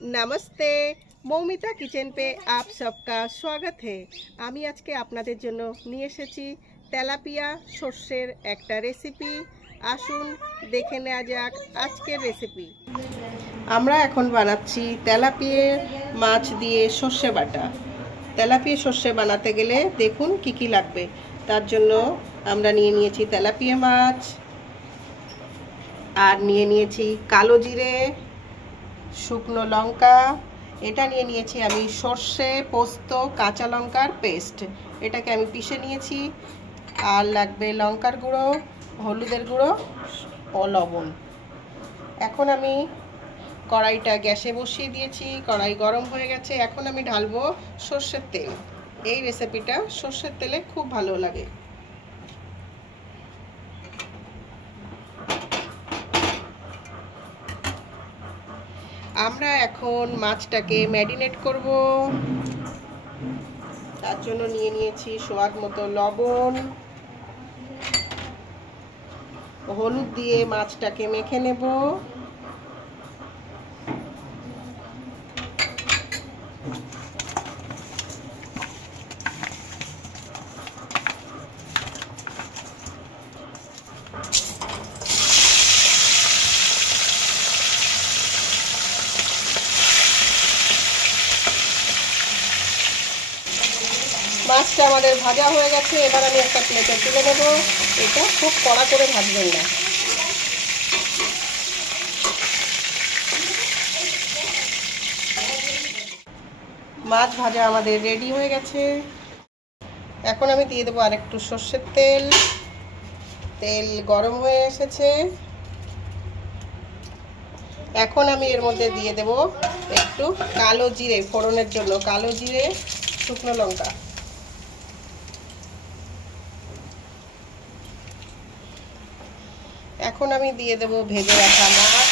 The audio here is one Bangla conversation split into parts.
नमस्ते, मौमिता किचन पे आप सबका स्वागत है। আমি আজকে আপনাদের জন্য নিয়ে এসেছি তেলাপিয়া সর্ষের একটা রেসিপি। আসুন দেখে নেওয়া যাক আজকের রেসিপি। আমরা এখন বানাচ্ছি তেলাপিয়া মাছ দিয়ে সর্ষে বাটা। তেলাপিয়া সর্ষে বানাতে গেলে দেখুন কি কি লাগবে। তার জন্য আমরা নিয়ে নিয়েছি তেলাপিয়া মাছ, আর নিয়ে নিয়েছি কালো জিরে, শুকনো লঙ্কা, এটা নিয়ে নিয়েছি আমি সর্ষে, পোস্ত, কাঁচা লঙ্কার পেস্ট, এটাকে আমি পিষে নিয়েছি। আর লাগবে লঙ্কার গুঁড়ো, হলুদের গুঁড়ো ও লবণ। এখন আমি কড়াইটা গ্যাসে বসিয়ে দিয়েছি, কড়াই গরম হয়ে গেছে। এখন আমি ঢালবো সর্ষের তেল। এই রেসিপিটা সর্ষের তেলে খুব ভালো লাগে। আমরা এখন মাছটাকে ম্যারিনেট করব। তার জন্য নিয়ে নিয়েছি স্বাদ মতো লবণ, হলুদ দিয়ে মাছটাকে মেখে নেব। মাছটা আমাদের ভাজা হয়ে গেছে, এবার আমি একটা প্লেটে তুলে নেব। এটা খুব কড়া করে ভাজবেন না। মাছ ভাজা আমাদের রেডি হয়ে গেছে। এখন আমি দিয়ে দেবো আরেকটু সর্ষের তেল। তেল গরম হয়ে এসেছে। এখন আমি এর মধ্যে দিয়ে দেব একটু কালো জিরে, ফোড়নের জন্য কালো জিরে, শুকনো লঙ্কা। এখন আমি দিয়ে দেব ভেজে রাখা মাছ,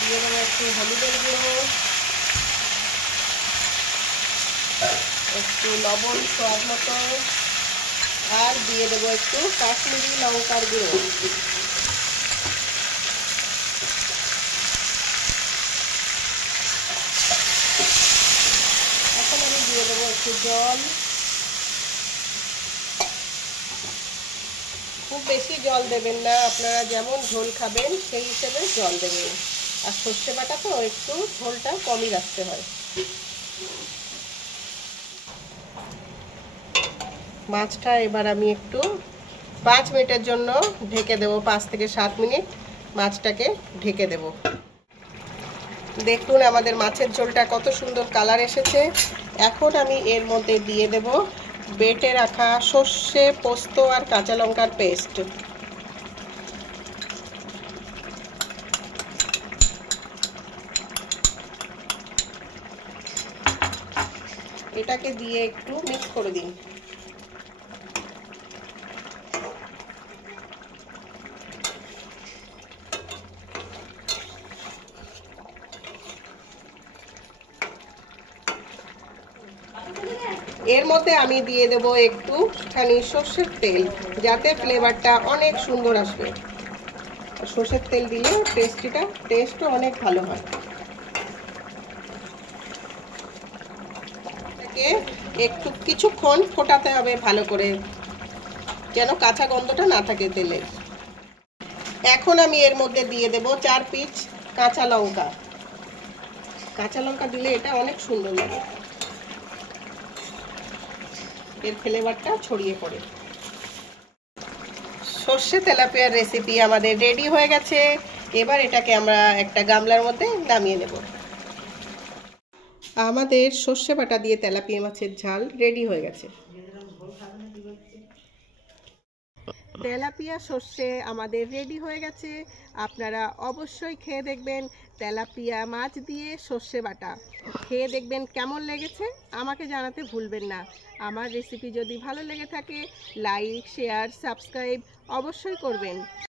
দিয়ে দেবো একটু হলুদের গুঁড়ো, একটু লবণ স্বাদ মতো, আর দিয়ে দেবো একটু কাশ্মীরি লঙ্কার গুঁড়ো। এখন আমি দিয়ে দেবো একটু জল। খুব বেশি জল দেবেন না, আপনারা যেমন ঝোল খাবেন সেই হিসেবে জল দেবেন। আর সর্ষে বাটা তো একটু ঝোলটা কমই রাখতে হয়। মাছটা এবার আমি একটু 5 মিনিটের জন্য ঢেকে দেবো। 5 থেকে 7 মিনিট মাছটাকে ঢেকে দেব। দেখুন আমাদের মাছের ঝোলটা কত সুন্দর কালার এসেছে। এখন আমি এর মধ্যে দিয়ে দেব বেটে রাখা সর্ষে, পোস্ত আর কাঁচা লঙ্কার পেস্ট। এটাকে দিয়ে একটু মিক্স করে দিন। এর মধ্যে আমি দিয়ে দেব একটুখানি সর্ষের তেল, যাতে ফ্লেভারটা অনেক সুন্দর আসবে। সর্ষের তেল দিলে টেস্টও অনেক ভালো হয়। এটাকে একটু কিছুক্ষণ ফোটাতে হবে ভালো করে, যেন কাঁচা গন্ধটা না থাকে তেলের। এখন আমি এর মধ্যে দিয়ে দেব 4 পিস কাঁচা লঙ্কা। কাঁচা লঙ্কা দিলে এটা অনেক সুন্দর লাগে, এর ফ্লেভারটা ছড়িয়ে পড়ে। সর্ষে তেলাপিয়ার রেসিপি আমাদের রেডি হয়ে গেছে। এবার এটাকে আমরা একটা গামলার মধ্যে নামিয়ে নেব। আমাদের সর্ষে বাটা দিয়ে তেলাপিয়া মাছের ঝাল রেডি হয়ে গেছে। তেলাপিয়া সর্ষে আমাদের রেডি হয়ে গেছে। আপনারা অবশ্যই খেয়ে দেখবেন তেলাপিয়া মাছ দিয়ে সর্ষে বাটা। খেয়ে দেখবেন কেমন লেগেছে, আমাকে জানাতে ভুলবেন না। আমার রেসিপি যদি ভালো লেগে থাকে লাইক, শেয়ার, সাবস্ক্রাইব অবশ্যই করবেন।